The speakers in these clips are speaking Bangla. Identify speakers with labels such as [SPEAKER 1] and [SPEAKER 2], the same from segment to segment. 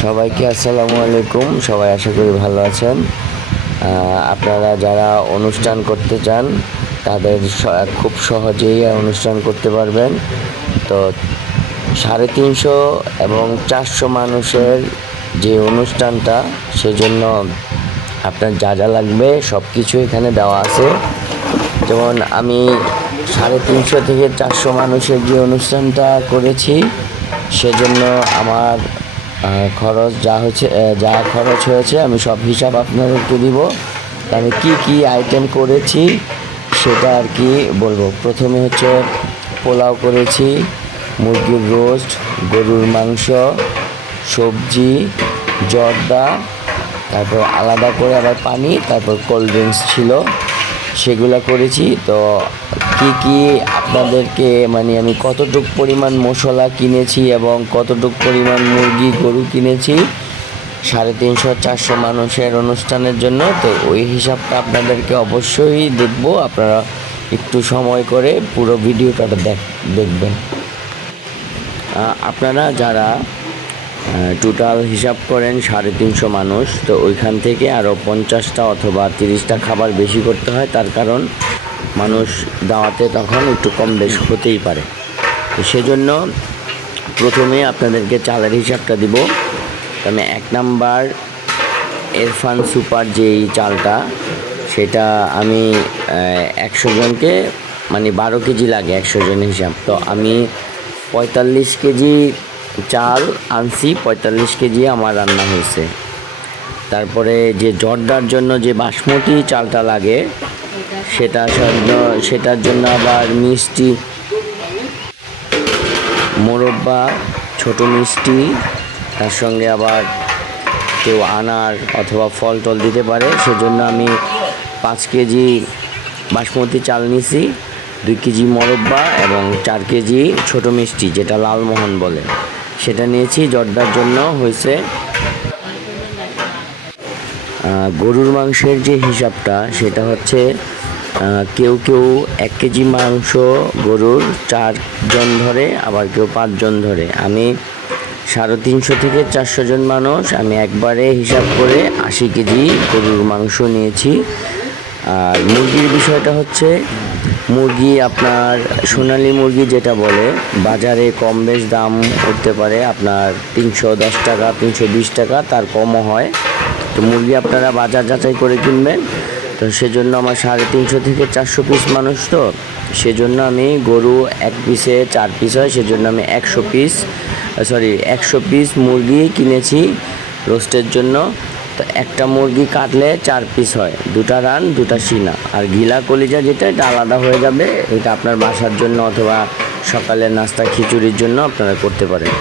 [SPEAKER 1] সবাইকে আসসালামু আলাইকুম। সবাই আশা করি ভালো আছেন। আপনারা যারা অনুষ্ঠান করতে চান, তাদের খুব সহজেই অনুষ্ঠান করতে পারবেন। তো সাড়ে তিনশো এবং চারশো মানুষের যে অনুষ্ঠানটা, সেজন্য আপনার যা যা লাগবে সব কিছু এখানে দেওয়া আছে। যেমন আমি সাড়ে তিনশো থেকে চারশো মানুষের যে অনুষ্ঠানটা করেছি, সেজন্য আমার খরচ যা আহ, যা খরচ হয়েছে আমি সব হিসাব আপনাদেরকে দিব। তা আমি কী কী আইটেম করেছি সেটা আর কি বলব। প্রথমে হচ্ছে পোলাও করেছি মুরগির রোস্ট গরুর মাংস সবজি জর্দা তারপর আলাদা করে আবার পানি তারপর কোল্ড ড্রিঙ্কস ছিল সেগুলো করেছি। তো কি কি আপনাদেরকে মানে আমি কতটুক পরিমাণ মশলা কিনেছি এবং কতটুক পরিমাণ মুরগি, গরু কিনেছি, সাড়ে তিনশো, চারশো মানুষের অনুষ্ঠানের জন্য। তো ওই হিসাবটা আপনাদেরকে অবশ্যই দেখব। আপনারা একটু সময় করে পুরো ভিডিওটা দেখ, দেখবেন। আপনারা যারা টোটাল হিসাব করেন সাড়ে তিনশো মানুষ, তো ওইখান থেকে আরও পঞ্চাশটা অথবা তিরিশটা খাবার বেশি করতে হয়। তার কারণ মানুষ দাওয়াতে তখন একটু কম বেশ হতেই পারে। তো সেজন্য প্রথমে আপনাদেরকে চালের হিসাবটা দিব। আমি এক নাম্বার এরফান সুপার যেই চালটা, সেটা আমি একশো জনকে মানে বারো কেজি লাগে একশো জন হিসাব। তো আমি পঁয়তাল্লিশ কেজি চাল আনছি, পঁয়তাল্লিশ কেজি আমার রান্না হয়েছে। তারপরে যে জর্দার জন্য যে বাসমতি চালটা লাগে সেটা সেটার জন্য আবার মিষ্টি মোরব্বা, ছোট মিষ্টি, তার সঙ্গে আবার কেউ আনার অথবা ফল টল দিতে পারে। সেজন্য আমি পাঁচ কেজি বাসমতি চাল নিছি, দুই কেজি মোরব্বা এবং চার কেজি ছোট মিষ্টি, যেটা লালমোহন বলে। সেটা নিয়েছি, জর্দার জন্য হয়েছে গরুর মাংসের যে হিসাবটা, সেটা হচ্ছে কেউ কেউ এক কেজি মাংস, গরুর চারজন ধরে, আবার কেউ পাঁচজন ধরে। আমি সাড়ে তিনশো থেকে চারশো জন মানুষ। আমি একবারে হিসাব করে আশি কেজি গরুর মাংস নিয়েছি। আর মুরগির বিষয়টা হচ্ছে, মুরগি আপনার সোনালি মুরগি যেটা বলে, বাজারে কম বেশ দাম উঠতে পারে। আপনার তিনশো দশ টাকা, তিনশো বিশ টাকা, তার কমও হয়। তো মুরগি আপনারা বাজার যাচাই করে কিনবেন। তো সেজন্য আমার সাড়ে তিনশো থেকে চারশো পিস মানুষ তো। সেজন্য আমি গরু এক পিসে চার পিস হয়, সেজন্য আমি একশো পিস সরি একশো পিস মুরগি কিনেছি রোস্টের জন্য। তো একটা মুরগি কাটলে চার পিস হয়, দুটা রান, দুটা সিনা। আর গিলা কলিজা যেটা, এটা আলাদা হয়ে যাবে, এটা আপনার বাসার জন্য অথবা সকালের নাস্তা, খিচুড়ির জন্য আপনারা করতে পারেন।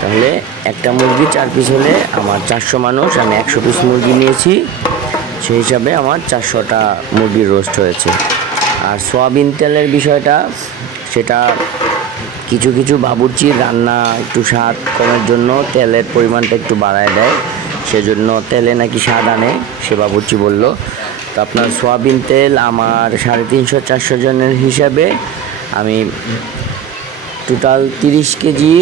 [SPEAKER 1] তাহলে একটা মুরগি চার পিস হলে আমার চারশো মানুষ, আমি একশো পিস মুরগি নিয়েছি। সেই হিসাবে আমার চারশোটা মুরগির রোস্ট হয়েছে। আর সয়াবিন তেলের বিষয়টা সেটা কিছু কিছু বাবুর্চির রান্না একটু স্বাদ কমের জন্য তেলের পরিমাণটা একটু বাড়ায় দেয়। সেজন্য তেলে নাকি স্বাদ আনে সে বাবুর্চি বলল। তো আপনার সয়াবিন তেল আমার সাড়ে তিনশো চারশো জনের হিসাবে আমি টোটাল তিরিশ কেজি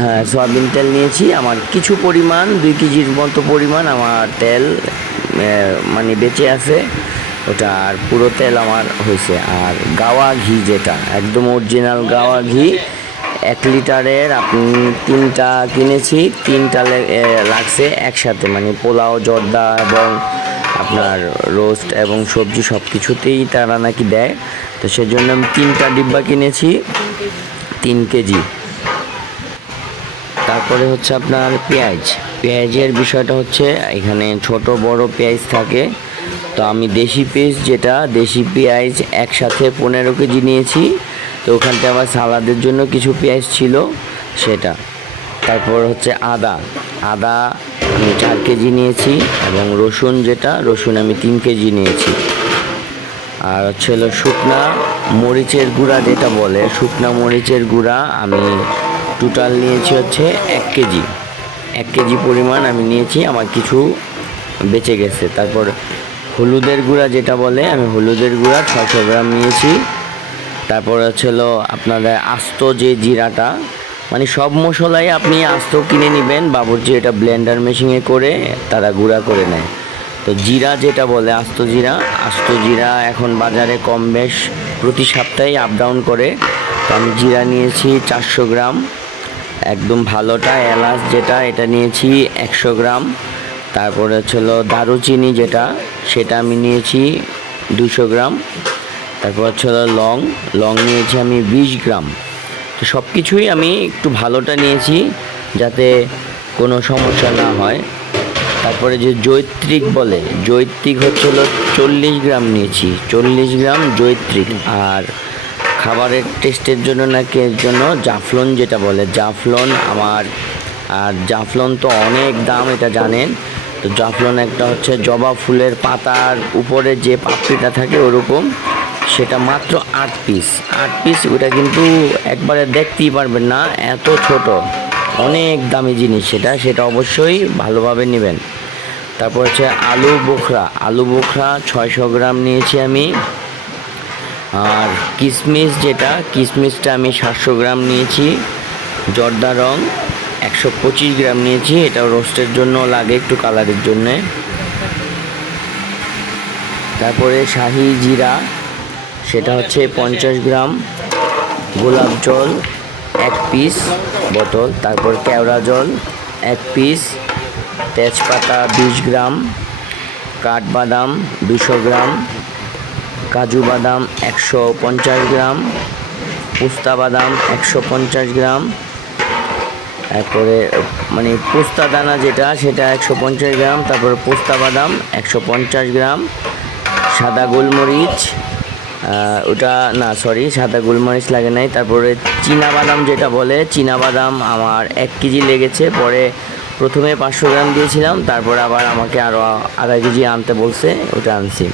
[SPEAKER 1] হ্যাঁ, সয়াবিন তেল নিয়েছি। আমার কিছু পরিমাণ দুই কেজির মতো পরিমাণ আমার তেল মানে বেঁচে আছে, ওটা আর পুরো তেল আমার হয়েছে। আর গাওয়া ঘি যেটা, একদম অরিজিনাল গাওয়া ঘি, এক লিটারের আপনি তিনটা কিনেছি, তিনটা লাগছে একসাথে মানে পোলাও, জর্দা এবং আপনার রোস্ট এবং সবজি সব কিছুতেই তারা নাকি দেয়। তো সেজন্য আমি তিনটা ডিব্বা কিনেছি, তিন কেজি। তারপরে হচ্ছে আপনার পেঁয়াজ। পেঁয়াজের বিষয়টা হচ্ছে, এখানে ছোট বড় পেঁয়াজ থাকে। তো আমি দেশি পেঁয়াজ যেটা, দেশি পেঁয়াজ একসাথে পনেরো কেজি নিয়েছি। তো ওখানটা আবার সালাদের জন্য কিছু পেঁয়াজ ছিল, সেটা। তারপর হচ্ছে আদা। আদা আমি চার কেজি নিয়েছি এবং রসুন যেটা, রসুন আমি তিন কেজি নিয়েছি। আর হচ্ছে হলো শুকনা মরিচের গুঁড়া যেটা বলে, শুকনা মরিচের গুঁড়া আমি টোটাল নিয়েছি হচ্ছে এক কেজি। এক কেজি পরিমাণ আমি নিয়েছি, আমার কিছু বেঁচে গেছে। তারপর হলুদের গুঁড়া যেটা বলে, আমি হলুদের গুঁড়া ছয়শো গ্রাম নিয়েছি। তারপর হলো আপনাদের আস্ত যে জিরাটা মানে সব মশলাই আপনি আস্ত কিনে নেবেন, বাবুর্চি এটা ব্লেন্ডার মেশিনে করে তারা গুঁড়া করে নেয়। তো জিরা যেটা বলে, আস্ত জিরা আস্ত জিরা এখন বাজারে কম বেশ প্রতি সপ্তাহে আপ ডাউন করে। তো আমি জিরা নিয়েছি চারশো গ্রাম। একদম ভালোটা এলাচ যেটা, এটা নিয়েছি একশো গ্রাম। তারপরে হচ্ছিল দারুচিনি যেটা, সেটা আমি নিয়েছি দুশো গ্রাম। তারপর হচ্ছিল লং লং নিয়েছি আমি বিশ গ্রাম। তো সব কিছুই আমি একটু ভালোটা নিয়েছি যাতে কোনো সমস্যা না হয়। তারপরে যে জৈত্রিক বলে, জৈত্রিক হচ্ছিল চল্লিশ গ্রাম নিয়েছি, চল্লিশ গ্রাম জৈত্রিক। আর খাবারের টেস্টের জন্য নাকি এর জন্য জাফলন যেটা বলে। জাফলন আমার, আর জাফলন তো অনেক দাম, এটা জানেন। তো জাফলন একটা হচ্ছে জবা ফুলের পাতার উপরে যে পাপড়িটা থাকে ওরকম, সেটা মাত্র আট পিস আট পিস ওটা কিন্তু একবারে দেখতেই পারবেন না, এত ছোট। অনেক দামি জিনিস সেটা সেটা অবশ্যই ভালোভাবে নেবেন। তারপর হচ্ছে আলু বোখরা। আলু বোখরা ছয়শো গ্রাম নিয়েছি আমি। আর কিশমিশ যেটা কিশমিশটা আমি সাতশো গ্রাম নিয়েছি। জর্দা রং, একশো পঁচিশ গ্রাম নিয়েছি। এটা রোস্টের জন্য লাগে একটু কালারের জন্যে। তারপরে শাহি জিরা, সেটা হচ্ছে পঞ্চাশ গ্রাম। গোলাপ জল, এক পিস বোতল। তারপর কেওড়া জল, এক পিস। তেজপাতা বিশ গ্রাম। কাঠবাদাম দুশো গ্রাম। কাজু বাদাম একশো পঞ্চাশ গ্রাম, পোস্তা বাদাম একশো পঞ্চাশ গ্রাম, তারপরে মানে পোস্তা দানা যেটা, সেটা একশো পঞ্চাশ গ্রাম, তারপরে পোস্তা বাদাম একশো পঞ্চাশ গ্রাম, সাদা গোলমরিচ ওটা না সরি সাদা গোলমরিচ লাগে নাই, তারপরে চীনা বাদাম যেটা বলে, চীনা বাদাম আমার এক কেজি লেগেছে, পরে প্রথমে পাঁচশো গ্রাম দিয়েছিলাম, তারপরে আবার আমাকে আরও আধা কেজি আনতে বলছে, ওটা আনছি।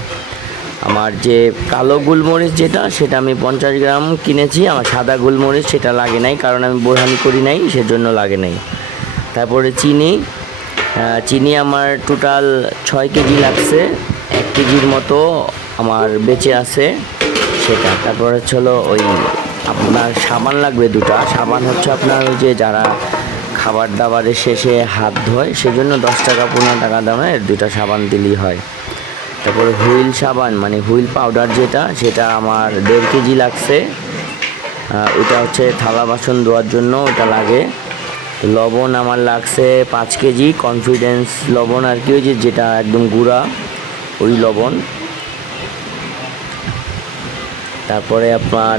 [SPEAKER 1] আমার যে কালো গোলমরিচ যেটা, সেটা আমি পঞ্চাশ গ্রাম কিনেছি। আমার সাদা গোলমরিচ সেটা লাগে নাই, কারণ আমি বোরহানি করি নাই, সেজন্য লাগে নাই। তারপরে চিনি চিনি আমার টোটাল ছয় কেজি লাগছে, এক কেজির মতো আমার বেঁচে আছে সেটা। তারপর হচ্ছে হলো ওই আপনার সাবান লাগবে দুটা। সাবান হচ্ছে আপনার ওই যে যারা খাবার দাবারের শেষে হাত ধোয়, সেজন্য দশ টাকা, পনেরো টাকা দামের দুটা সাবান দিলেই হয়। তারপরে হুইল সাবান মানে হুইল পাউডার যেটা, সেটা আমার দেড় কেজি লাগছে। ওটা হচ্ছে থালা বাসন ধোয়ার জন্য ওটা লাগে। লবণ আমার লাগছে পাঁচ কেজি কনফিডেন্স লবণ আর কি, ওই যে যেটা একদম গুঁড়া, ওই লবণ। তারপরে আপনার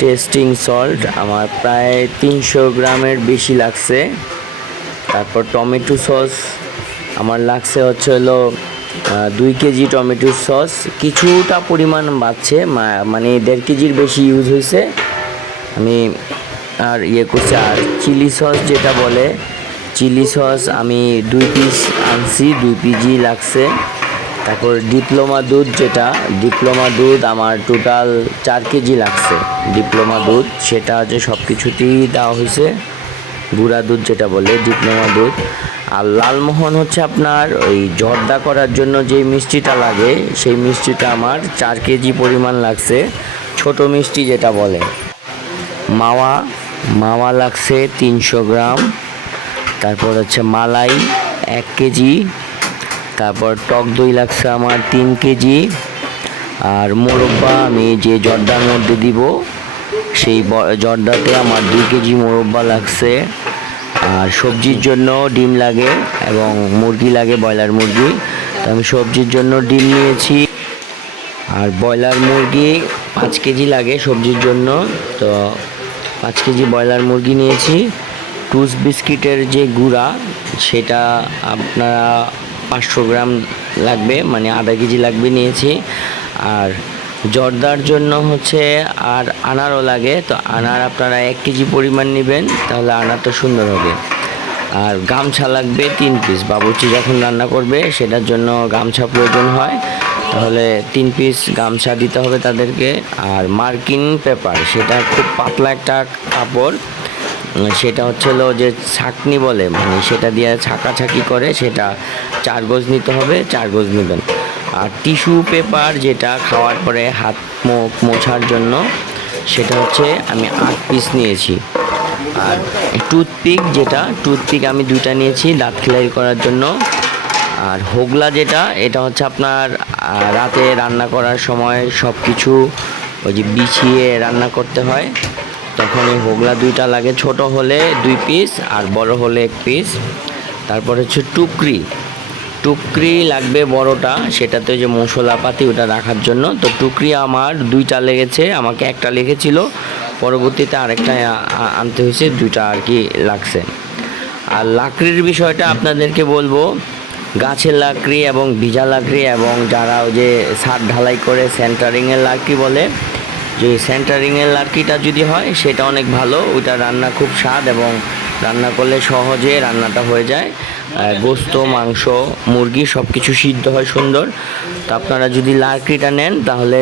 [SPEAKER 1] টেস্টিং সল্ট আমার প্রায় তিনশো গ্রামের বেশি লাগছে। তারপর টমেটো সস, আমার লাগছে হচ্ছে হলো দুই কেজি টমেটো সস। কিছুটা পরিমাণ বাড়ছে মানে দেড় কেজির বেশি ইউজ হয়েছে। আমি আর ইয়ে করছি, আর চিলি সস যেটা বলে, চিলি সস আমি দুই পিস আনছি, দুই পিজি লাগছে। তারপর ডিপ্লোমা দুধ যেটা, ডিপ্লোমা দুধ আমার টোটাল চার কেজি লাগছে। ডিপ্লোমা দুধ, সেটা হচ্ছে সব কিছুতেই দেওয়া হয়েছে। গুঁড়া দুধ যেটা বলে, ডিপ্লোমা দুধ। আর লালমোহন হচ্ছে আপনার ওই জর্দা করার জন্য যে মিষ্টিটা লাগে, সেই মিষ্টিটা আমার চার কেজি পরিমাণ লাগছে। ছোট মিষ্টি যেটা বলে। মাওয়া মাওয়া লাগছে তিনশো গ্রাম। তারপর হচ্ছে মালাই এক কেজি। তারপর টক দই লাগছে আমার তিন কেজি। আর মোরব্বা আমি যে জর্দার মধ্যে দিব, সেই জর্দাতে আমার দুই কেজি মোরব্বা লাগছে। আর সবজির জন্য ডিম লাগে এবং মুরগি লাগে, ব্রয়লার মুরগি। তো আমি সবজির জন্য ডিম নিয়েছি। আর ব্রয়লার মুরগি পাঁচ কেজি লাগে সবজির জন্য। তো পাঁচ কেজি ব্রয়লার মুরগি নিয়েছি। টুস বিস্কিটের যে গুঁড়া, সেটা আপনারা পাঁচশো গ্রাম লাগবে মানে আধা কেজি লাগবে নিয়েছি। আর জর্দার জন্য হচ্ছে আর আনারও লাগে। তো আনার আপনারা এক কেজি পরিমাণ নেবেন, তাহলে আনারটা সুন্দর হবে। আর গামছা লাগবে তিন পিস বাবুর্চি যখন রান্না করবে, সেটার জন্য গামছা প্রয়োজন হয়। তাহলে তিন পিস গামছা দিতে হবে তাদেরকে। আর মার্কিন পেপার, সেটা খুব পাতলা একটা কাপড়। সেটা হচ্ছে যে ছাকনি বলে মানে সেটা দিয়ে ছাকাছাকি করে সেটা চার গজ নিতে হবে, চার গজ নেবেন। আর টিস্যু পেপার যেটা খাওয়ার পরে হাত মুখ মোছার জন্য, সেটা হচ্ছে আমি আট পিস নিয়েছি। আর টুথপিক যেটা টুথপিক আমি দুইটা নিয়েছি দাঁত খেলাই করার জন্য। আর হোগলা যেটা, এটা হচ্ছে আপনার রাতে রান্না করার সময় সব কিছু ওই যে বিছিয়ে রান্না করতে হয়। তখন এই হোগলা দুইটা লাগে, ছোট হলে দুই পিস আর বড় হলে এক পিস তারপর হচ্ছে টুকরি। টুকরি লাগবে বড়টা, সেটাতে যে মশলাপাতি ওটা রাখার জন্য। তো টুকরি আমার দুইটা লেগেছে, আমাকে একটা লেগেছিল, পরবর্তীতে আরেকটা আনতে হয়েছে, দুইটা আর কি লাগছে। আর লাকড়ির বিষয়টা আপনাদেরকে বলব, গাছের লাকড়ি এবং ভিজা লাকড়ি এবং যারা ওই যে ছাদ ঢালাই করে সেন্টারিংয়ের লাকড়ি বলে, যে সেন্টারিংয়ের লাকড়িটা যদি হয়, সেটা অনেক ভালো, ওইটা রান্না খুব স্বাদ এবং রান্না করলে সহজে রান্নাটা হয়ে যায়। গোস্ত, মাংস, মুরগি সব কিছু সিদ্ধ হয় সুন্দর। তো আপনারা যদি লাকড়িটা নেন, তাহলে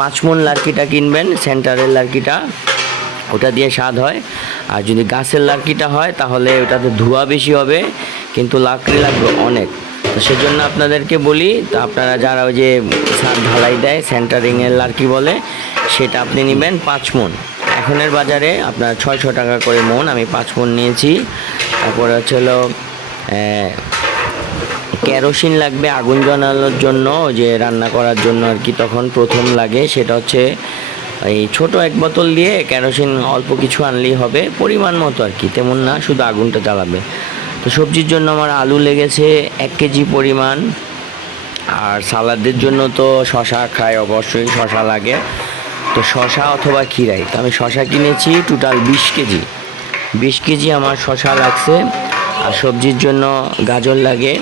[SPEAKER 1] পাঁচ মন লাকড়িটা কিনবেন, সেন্টারের লাকড়িটা ওটা দিয়ে স্বাদ হয়। আর যদি গাছের লাকড়িটা হয়, তাহলে ওটাতে ধোঁয়া বেশি হবে, কিন্তু লাকড়ি লাগবে অনেক। তো সেজন্য আপনাদেরকে বলি, তো আপনারা যারা ওই যে ছাদ ঢালাই দেয়, সেন্টারিংয়ের লাকড়ি বলে, সেটা আপনি নেবেন পাঁচ মন এখনের বাজারে আপনার ছয়শো টাকা করে মন, আমি পাঁচ মন নিয়েছি। তারপরে হচ্ছে হলো কেরোসিন লাগবে আগুন জ্বালানোর জন্য, যে রান্না করার জন্য আর কি তখন প্রথম লাগে। সেটা হচ্ছে এই ছোট এক বোতল দিয়ে কেরোসিন অল্প কিছু আনলেই হবে, পরিমাণ মতো আর কি। তেমন না, শুধু আগুনটা জ্বালাবে। তো সবজির জন্য আমার আলু লেগেছে এক কেজি পরিমাণ। আর সালাদের জন্য তো শশা খাই অবশ্যই, শশা লাগে। তো শশা অথবা খিরাই তো আমি শশা কিনেছি, টোটাল বিশ কেজি। বিশ কেজি আমার শশা লাগছে। আর সবজির জন্য গাজর লাগে।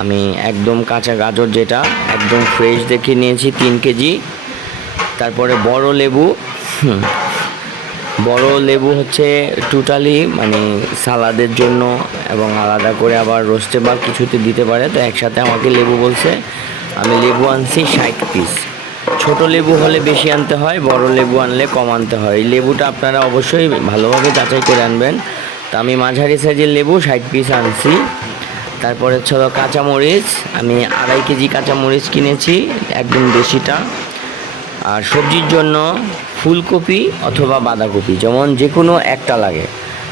[SPEAKER 1] আমি একদম কাঁচা গাজর যেটা, একদম ফ্রেশ দেখে নিয়েছি তিন কেজি। তারপরে বড় লেবু বড় লেবু হচ্ছে টোটালি মানে সালাদের জন্য এবং আলাদা করে আবার রোস্টে বা কিছুতে দিতে পারে, তো একসাথে আমাকে লেবু বলছে, আমি লেবু আনছি ষাট পিস ছোট লেবু হলে বেশি আনতে হয়, বড় লেবু আনলে কম আনতে হয়। লেবুটা আপনারা অবশ্যই ভালোভাবে যাচাই করে আনবেন। তো আমি মাঝারি সাইজের লেবু, ষাট পিস আনছি। তারপরে ছিল কাঁচামরিচ। আমি আড়াই কেজি কাঁচামরিচ কিনেছি, একদম দেশিটা। আর সবজির জন্য ফুলকপি অথবা বাঁধাকপি, যেমন যে কোনো একটা লাগে।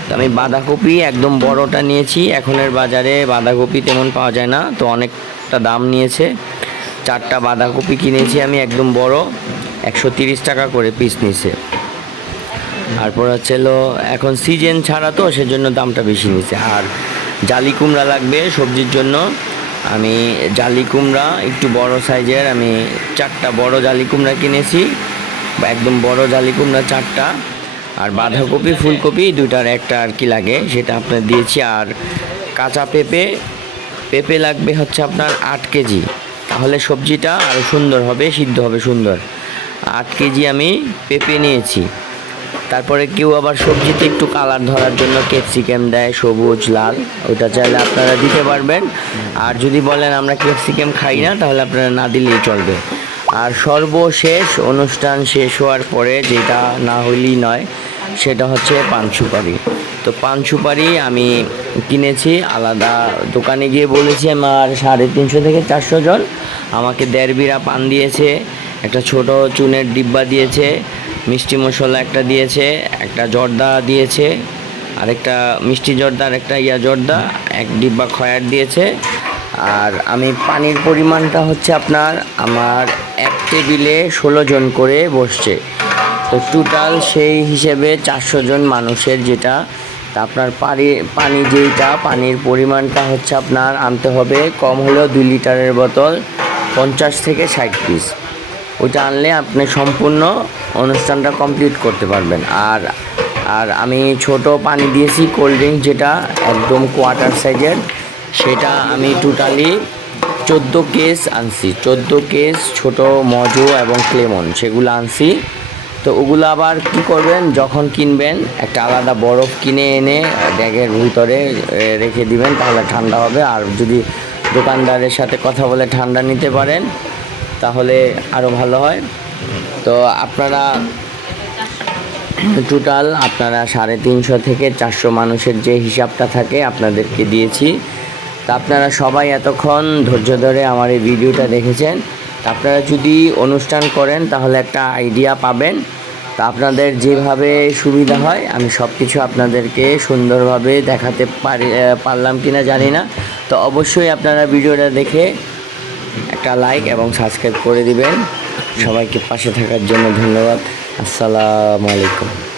[SPEAKER 1] তো আমি বাঁধাকপি একদম বড়টা নিয়েছি। এখনের বাজারে বাঁধাকপি তেমন পাওয়া যায় না, তো অনেকটা দাম নিয়েছে। চারটা বাঁধাকপি কিনেছি আমি একদম বড়, একশো টাকা করে পিস নিছে তারপর হচ্ছে এখন সিজন ছাড়া তো, সেজন্য দামটা বেশি নিছে। আর জালি কুমড়া লাগবে সবজির জন্য। আমি জালি কুমড়া, একটু বড় সাইজের, আমি চারটা বড় জালি কুমড়া কিনেছি। বা একদম বড় জালি কুমড়া চারটা। আর বাঁধাকপি, ফুলকপি, দুইটার একটা আর কি লাগে, সেটা আপনার দিয়েছি। আর কাঁচা পেঁপে পেঁপে লাগবে হচ্ছে আপনার আট কেজি। তাহলে সবজিটা আরও সুন্দর হবে, সিদ্ধ হবে সুন্দর। আট কেজি আমি পেঁপে নিয়েছি। তারপরে কেউ আবার সবজিতে একটু কালার ধরার জন্য ক্যাপসিকাম দেয়, সবুজ, লাল, ওটা চাইলে আপনারা দিতে পারবেন। আর যদি বলেন আমরা ক্যাপসিকাম খাই না, তাহলে আপনারা না দিলেই চলবে। আর সর্বশেষ অনুষ্ঠান শেষ হওয়ার পরে যেটা না হইলেই নয়, সেটা হচ্ছে পান সুপারি তো পান সুপারি আমি কিনেছি, আলাদা দোকানে গিয়ে বলেছি, আমার সাড়ে তিনশো থেকে চারশো জন আমাকে দেড় বিড়া পান দিয়েছে, একটা ছোট চুনের ডিব্বা দিয়েছে মিষ্টি মশলা একটা দিয়েছে, একটা জর্দা দিয়েছে, আরেকটা মিষ্টি জর্দা আর একটা ইয়া জর্দা, এক ডিব্বা খয়ার দিয়েছে। আর আমি পানির পরিমাণটা হচ্ছে আপনার আমার এক টেবিলে ষোলো জন করে বসছে। তো টোটাল সেই হিসেবে চারশো জন মানুষের যেটা, তা আপনার পানি পানি যেইটা, পানির পরিমাণটা হচ্ছে আপনার আনতে হবে কম হলেও দুই লিটারের বোতল, পঞ্চাশ থেকে ষাট পিস ওইটা আনলে আপনি সম্পূর্ণ অনুষ্ঠানটা কমপ্লিট করতে পারবেন। আর আর আমি ছোট পানি দিয়েছি কোল্ড ড্রিঙ্ক যেটা একদম কোয়ার্টার সাইজের সেটা আমি টোটালি চোদ্দ কেস আনছি। চোদ্দ কেস ছোট মজু এবং ক্লেমন সেগুলো আনছি। তো ওগুলো আবার কি করবেন, যখন কিনবেন, একটা আলাদা বরফ কিনে এনে ব্যাগের ভিতরে রেখে দিবেন, তাহলে ঠান্ডা হবে। আর যদি দোকানদারের সাথে কথা বলে ঠান্ডা নিতে পারেন, তাহলে আরও ভালো হয়। তো আপনারা টোটাল আপনারা সাড়ে তিনশো থেকে চারশো মানুষের যে হিসাবটা থাকে আপনাদেরকে দিয়েছি। তা আপনারা সবাই এতক্ষণ ধৈর্য ধরে আমার এই ভিডিওটা দেখেছেন। আপনারা যদি অনুষ্ঠান করেন, তাহলে একটা আইডিয়া পাবেন। তা আপনাদের যেভাবে সুবিধা হয়, আমি সব কিছু আপনাদেরকে সুন্দরভাবে দেখাতে পারি পারলাম কি না জানি না। তো অবশ্যই আপনারা ভিডিওটা দেখে একটা লাইক এবং সাবস্ক্রাইব করে দিবেন। সবাইকে পাশে থাকার জন্য ধন্যবাদ। আসসালামু আলাইকুম।